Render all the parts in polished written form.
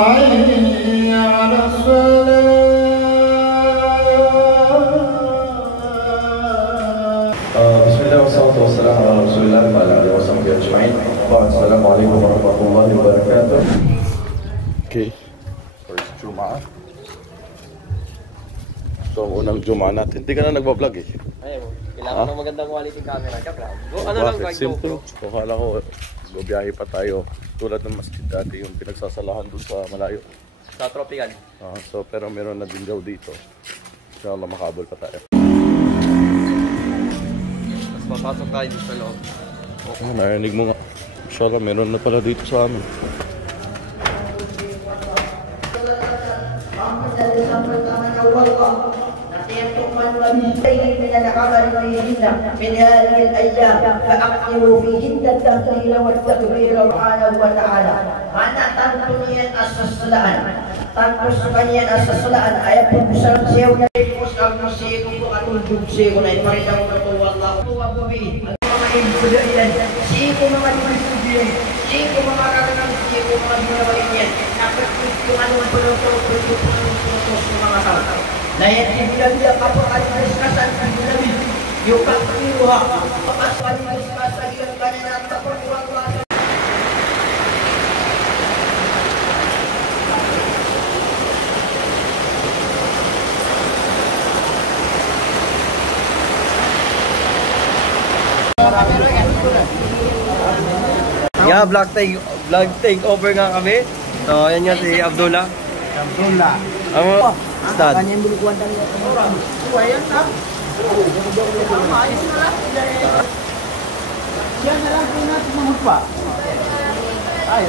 حي على بسم الله والصلاة والسلام على رسول الله وعلى آله وصحبه أجمعين. السلام عليكم ورحمة الله وبركاته. Okay, first Jumaa. So, unang Jumaa natin. Hindi ka na nagbablog eh. Ay, kailangan ng magandang quality camera. Ano lang, Bakit? Simple. So, kala ko, babiyahe pa tayo. Tulad ng masjid dati, yung pinagsasalahan dun sa malayo. Sa tropical. So, pero meron na din daw dito. Inshallah, makabol pa tayo. Mas papasok tayo dito sa loob. Okay. Narinig mo nga. Inshallah, meron na pala dito sa amin. من العمل فيهن من هذه الايام فاكثروا فيهن التهليل والتكبير سبحانه وتعالى. Mana tanto niyan asaslaan. Tanto sa kaniyan asaslaan ay pagkusang siya na ipusang masiko ko atulog siya na iparita ko to wallah. Tuwa ko bi. Ang mga ibudaiyan. Siko mga ibudaiyan. Siko mga kaganang siko mga ibudaiyan. Dapat yung anong pulutos mga tao. Layan ibulan dia kapag aliskasan ibulan yung kakriwa kapag aliskasan yung kanilang kapag-iwag-wasan. Yeah, vlog take over nga kami. So, yan nga si Abdullah. Ang Ustad. Kanyang bulukuan tayo. Ayan ha? Yan na lang po natin mamagpa. Ay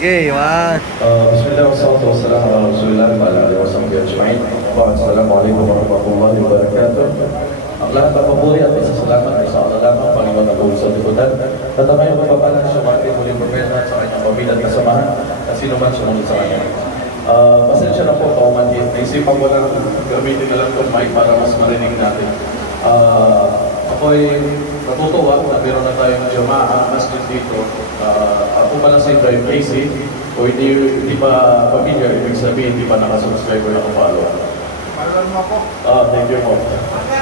Okay, man. بسم الله والصلاة والسلام على رسول الله وعلى آله وصحبه أجمعين. السلام عليكم ورحمة الله وبركاته. Ang lahat ng papuri at pasasalamat ay sa Allah lamang, Panginoon na buong sa lipunan. Tatamay ang pagpapalan sa mga muling propeta at sa kanyang pamilya at kasamahan at sino man sumunod sa kanya. Pasensya na po paumanhin. Naisipan ko lang gamitin na lang itong mic para mas marinig natin. Ako'y natutuwa na meron na tayong Jumaa masjid dito. Ako pala si Ibrahim Casey. Kung hindi pa familiar, ibig sabihin hindi pa nakasubscriber na follow. Follow mo ako. Thank you po.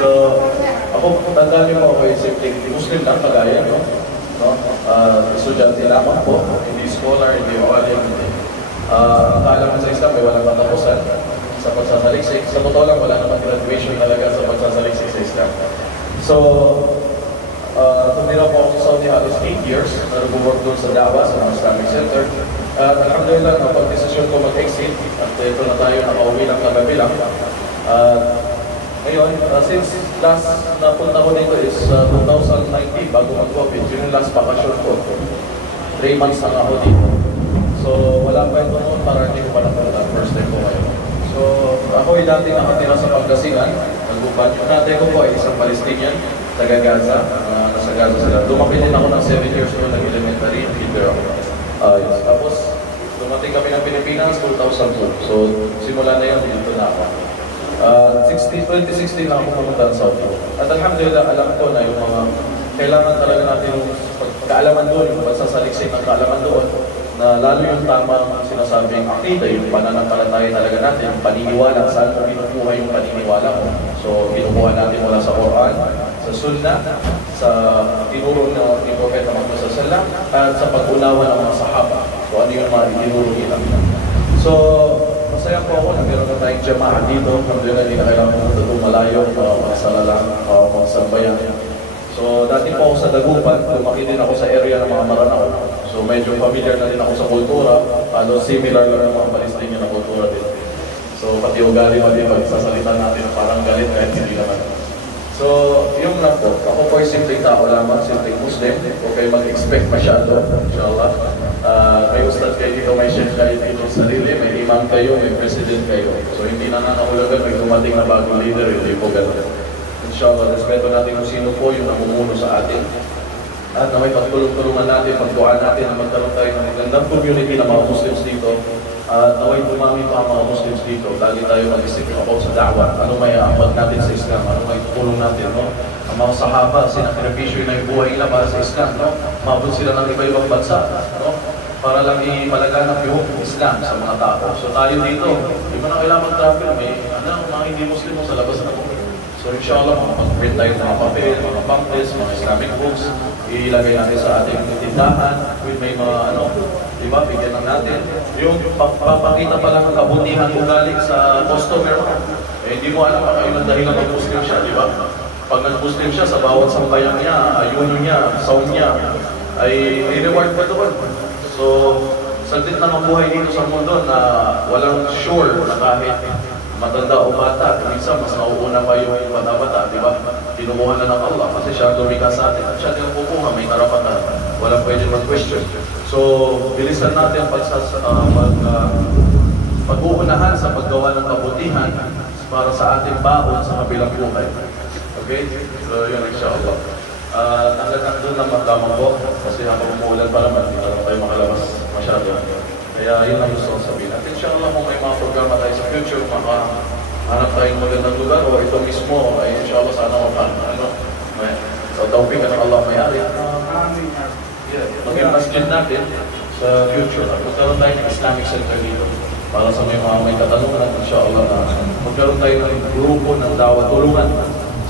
So, ako, tandaan niyo po, ako ay simple Muslim lang, kagaya, no? Estudyante lamang po, hindi scholar, hindi alim, hindi. Akala mo sa Islam ay walang katapusan sa pagsasaliksik. Sa totoo lang, wala naman graduation talaga sa pagsasaliksik sa Islam. So, tumira po ako sa Saudi halos 8 years. Nag-work doon sa Dawah, sa Islamic Center. Alhamdulillah, napag-desisyon ko mag-exit. At ito na tayo, nakauwi lang kagabi lang. Ngayon, since last napunta ko dito is 2019, bago mag-COVID, yun yung last vacation ko. 3 months na ako dito. So, wala pa ito noon para hindi ko pa napunta. First time ko ngayon. So, ako ay dati nakatira sa Pangasinan. Nagbuban. Yung tatay ko po ay isang Palestinian, taga Gaza. Nasa Gaza sila. Lumaki din ako ng 7 years old, nag-elementary, kinder ako. Tapos, dumating kami ng Pilipinas 2002. So, simula na yun, dito na ako. 2016 na ako pumunta sa Saudi. At alhamdulillah, alam ko na yung mga kailangan talaga natin yung kaalaman doon, yung pagsasaliksik ng kaalaman doon, na lalo yung tamang sinasabing akida, yung pananampalataya talaga natin, yung paniniwala, saan mo kinukuha yung paniniwala mo. So, kinukuha natin mula sa Quran, sa Sunnah, sa tinuro ni Propeta Muhammad sallallahu at sa pag-unawa ng mga sahaba. So, ano yung mga tinuro nila. So, masaya po ako na meron na tayong Jumaa dito. Alhamdulillah, hindi na kailangan pumunta doon malayo, masala lang, mga sambayan. So, dati po ako sa Dagupan, lumaki din ako sa area ng mga Maranao. So, medyo familiar na din ako sa kultura. Similar lang ng mga Palestinian na kultura din. So, pati ugali pati pagsasalita natin parang galit kahit hindi naman. So, yung lang po, ako po ay simpleng tao lamang, simpleng Muslim. Huwag kayo mag-expect masyado, inshallah. May ustad kayo dito, may chef kayo dito sa sarili, may imam kayo, may president kayo. So, hindi na nakahulagan, may dumating na bagong leader, hindi po gano'n. Inshallah, respeto natin kung sino po yung namumuno sa atin. At na may pagtulong-tulungan natin, pagduaan natin na magkaroon tayo ng magandang community ng mga Muslims dito. At naway dumami pa ang mga Muslims dito. Lagi tayo mag-isip about sa da'wah. Ano may aambag natin sa Islam? Ano may tulong natin? No? Ang mga sahaba, sinakripisyo na yung buhay nila para sa Islam. No? Mabot sila ng iba-ibang bansa. No? para lang ipalaganap yung Islam sa mga tao. So tayo dito, di ba na kailangan mag-travel, may mga hindi Muslim mo sa labas na po. So inshallah, makapag-print tayo ng mga papel, mga pamphlets, mga Islamic books, ilagay natin sa ating tindahan, with may mga di ba, bigyan lang natin. Yung papakita pa lang ang kabutihan ugali sa customer mo. Hindi mo alam baka yun ang dahilan ng Muslim siya, di ba? Pag nag-Muslim siya, sa bawat sambayan niya, ayuno niya, saum niya, ay reward pa doon. So, saglit na mabuhay dito sa mundo na walang sure na kahit matanda o bata, minsan mas nauuna pa yung bata-bata, di ba? Kinukuha na ng Allah kasi siya lumika sa atin at siya din kukuha, may karapatan, walang pwede mag-question. So, bilisan natin pag-uunahan sa paggawa ng kabutihan para sa ating baon sa kabilang buhay. Okay? So, yun, inshallah. Talagang doon na magkamang po kasi habang umuulan pa naman, hindi na tayo makalabas masyado. Kaya yun ang gusto kong sabihin. At inshallah kung may mga programa tayo sa future, makahanap tayong magandang lugar o ito mismo, ay inshallah sana sa tawpik ng Allah may-ari. Maging masjid natin sa future. At magkaroon tayo ng Islamic Center dito para sa may katanungan, inshallah na magkaroon tayo ng grupo ng dawa tulungan.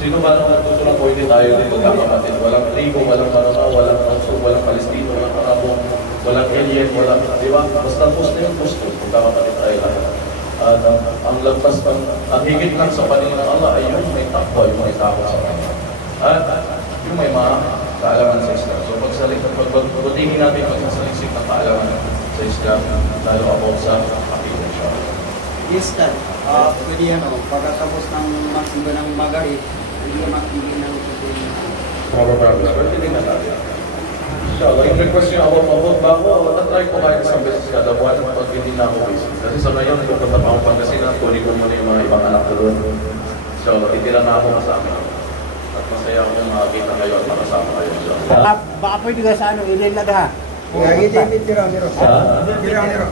Sino ba nang nagtutulong po hindi tayo dito kapatid? Walang tribo, walang Marona, walang Rasul, walang Palestino, walang Arabo, walang alien, walang, di ba? Basta Muslim, magkakapatid tayo lahat. At ang lagpas ang higit lang sa paningin ng Allah ay yung may takwa, yung may takot sa Kanya. At yung may mga kaalaman sa Islam. So pagbutingin natin magsasaliksik ng kaalaman sa Islam, lalo ako sa akida, inshallah. Yes, Dad. Pwede pagkatapos ng magsimba ng Magari, hindi makikita ng tutuloy. Mababagas, pero hindi na tayo. Inshallah, yung request nyo ako, bago, tatry ko kahit isang beses kada buwan pag hindi na ako busy. Kasi sa ngayon, kung punta pa ako Pangasinan, kunin ko muna yung mga ibang anak ko doon. Inshallah, titira na ako kasama. At masaya akong makakita kayo at makasama kayo. Inshallah. Baka pwede ka sa ilil na ha? Tira.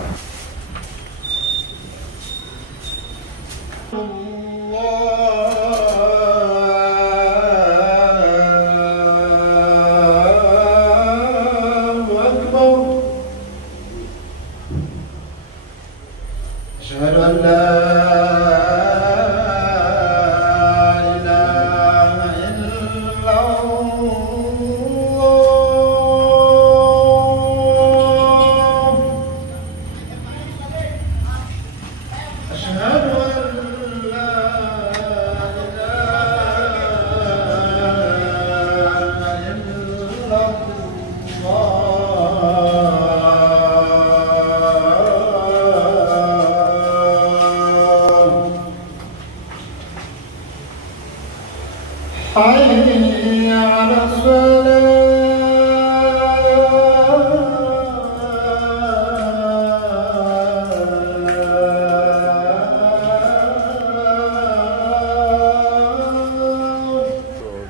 حي على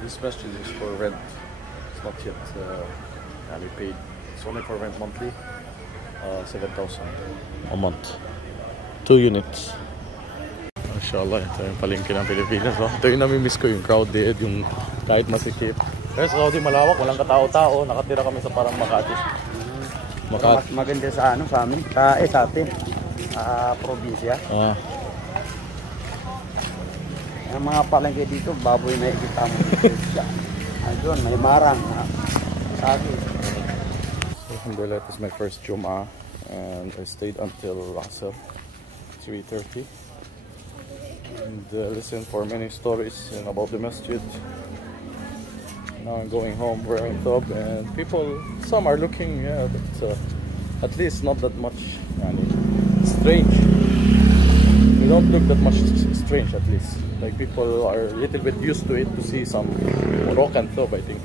This masjid is for rent. It's not yet paid. It's only for rent monthly. 7,000 a month. 2 units. Inshallah, ito yung palengke ng Pilipinas. Ito yung namimiss ko, yung crowded, yung kahit masikip. Pero sa Saudi malawak, walang katao-tao. Nakatira kami sa parang Makati. Mas maganda sa sa amin. Sa atin. Probinsya. Ang mga palengke dito, baboy na ikita mo. Doon, may marang. Sabi. Alhamdulillah, this is my first Jum'ah. And I stayed until Asr, 3:30. And listen for many stories about the masjid. Now I'm going home wearing thob, and people, some are looking, but at least not that much strange. They don't look that much strange, at least. Like people are a little bit used to it, to see some Moroccan thob, I think.